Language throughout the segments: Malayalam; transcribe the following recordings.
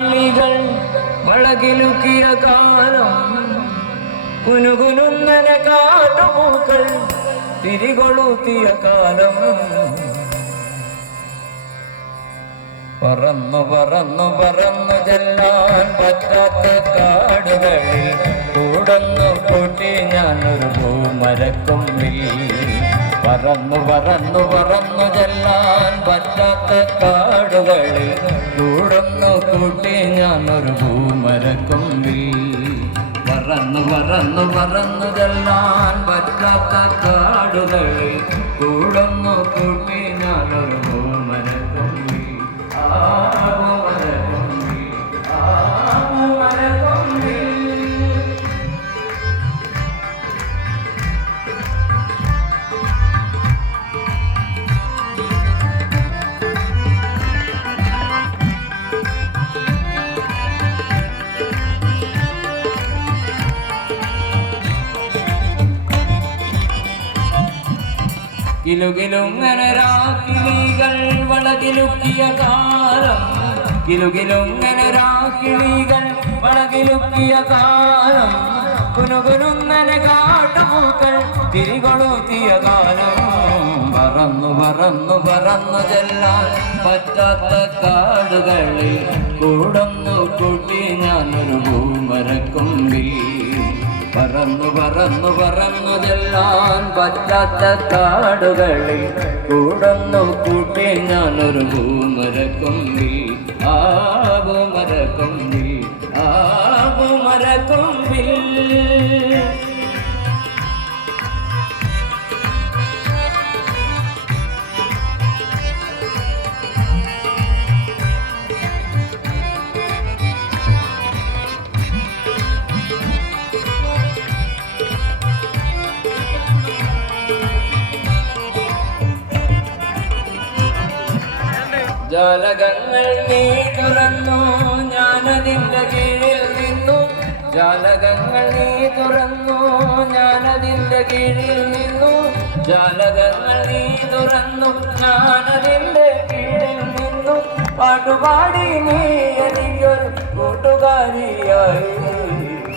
കിളികൾ വളകിലുക്കിയ കാലം കുനുകുനുന്നന കാട്ടുപൂക്കൾ തിരികൊളുത്തിയ കാലം പറന്നു പറന്നു പറന്നു ചെല്ലാൻ പറ്റാത്ത കാടുകളിൽ കൂടന്നു കൂട്ടി ഞാനൊരു പൂമരക്കൊമ്പിൽ പറന്നു പറന്നു പറന്നു ചെല്ലാൻ പറ്റാത്ത കാടുകളിൽ കൂടന്നു കൂട്ടി ഞാനൊരു പൂമരക്കൊമ്പിൽ പറന്നു പറന്നു പറന്നു ചെല്ലാൻ പറ്റാത്ത കാടുകളിൽ കൂടന്നു കൂട്ടി ഞാനൊരു പൂമരക്കൊമ്പിൽ കിലുകിലുങ്ങനരാക്കിളികൾ വളകിലുക്കിയ കാലം കിലുകിലുങ്ങനരാക്കിളികൾ വളകിലുക്കിയ കാലം കുനുകുനുന്നന കാട്ടുപൂക്കൾ തിരികൊളുത്തിയ കാലം പറന്നു പറന്നു പറന്നു ചെല്ലാൻ പറ്റാത്ത കാടുകളിൽ കൂടന്നു കൂട്ടി ഞാനൊരു പൂമരക്കൊമ്പിൽ പറന്നു പറന്നു പറന്നു ചെല്ലാൻ പറ്റാത്ത കാടുകളിൽ കൂടന്നു കൂട്ടി ഞാനൊരു പൂമരക്കൊമ്പിൽ ആ പൂമരക്കൊമ്പിൽ ആ പൂമരക്കൊമ്പിൽ ജാലകങ്ങൾ നീ തുറന്നു ഞാനതിൻ്റെ കീഴിൽ നിന്നു ജാലകങ്ങൾ നീ തുറന്നു ഞാനതിൻ്റെ കീഴിൽ നിന്നു ജാലകങ്ങൾ നീ തുറന്നു ഞാനതിൻ്റെ കീഴിൽ നിന്നു പാട്ടുപാടി നീ എനിക്കൊരു കൂട്ടുകാരിയായി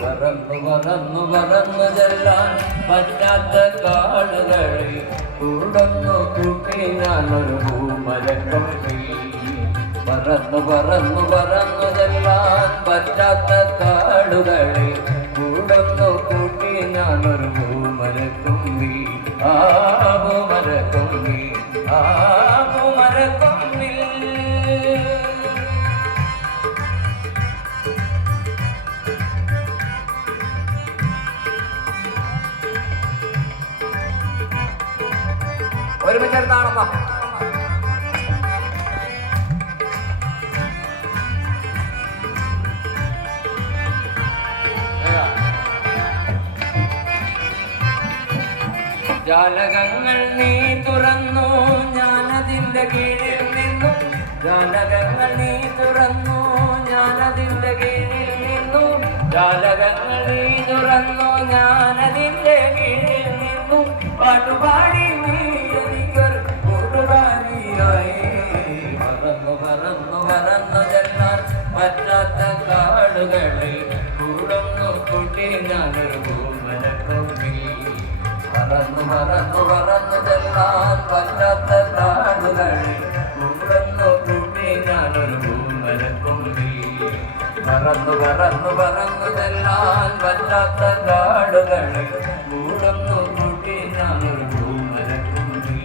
പറന്നു പറന്നു പറന്നു ചെല്ലാൻ പറ്റാത്ത കാടുകളിൽ കൂടന്നു കൂട്ടി ഞാനൊരു പൂമരക്കൊമ്പിൽ പറന്നു പറന്നു പറന്നു ചെല്ലാൻ പറ്റാത്ത കാടുകളിൽ കൂടന്നു കൂട്ടി ഞാനൊരു പൂമരക്കൊമ്പിൽ ആ പൂമരക്കൊമ്പിൽ ആ പൂമരക്കൊമ്പിൽ ഒരുമിച്ചെടുത്താണല്ലോ ജാലകങ്ങൾ നീ തുറന്നു ഞാനതിൻ്റെ കീഴിൽ നിന്നു ജാലകങ്ങൾ നീ തുറന്നു ഞാനതിൻ്റെ കീഴിൽ നിന്നു ജാലകങ്ങൾ നീ തുറന്നു ഞാനതിൻ്റെ കീഴിൽ നിന്നു പാട്ടുപാടി നീ എനിക്കൊരു കൂട്ടുകാരിയായി പറന്നു പറന്നു പറന്നു ചെല്ലാൻ പറ്റാത്ത കാടുകളിൽ കൂടന്നു കൂട്ടി ഞാനൊരു പൂമരക്കൊമ്പിൽ പറന്നു പറന്നു പറന്നു ചെല്ലാൻ പറ്റാത്ത കാടുകളിൽ കൂടന്നു കൂട്ടി ഞാനൊരു പൂമരക്കൊമ്പിൽ പറന്നു പറന്നു പറന്നു ചെല്ലാൻ പറ്റാത്ത കാടുകളിൽ കൂടന്നു കൂട്ടി ഞാനൊരു പൂമരക്കൊമ്പിൽ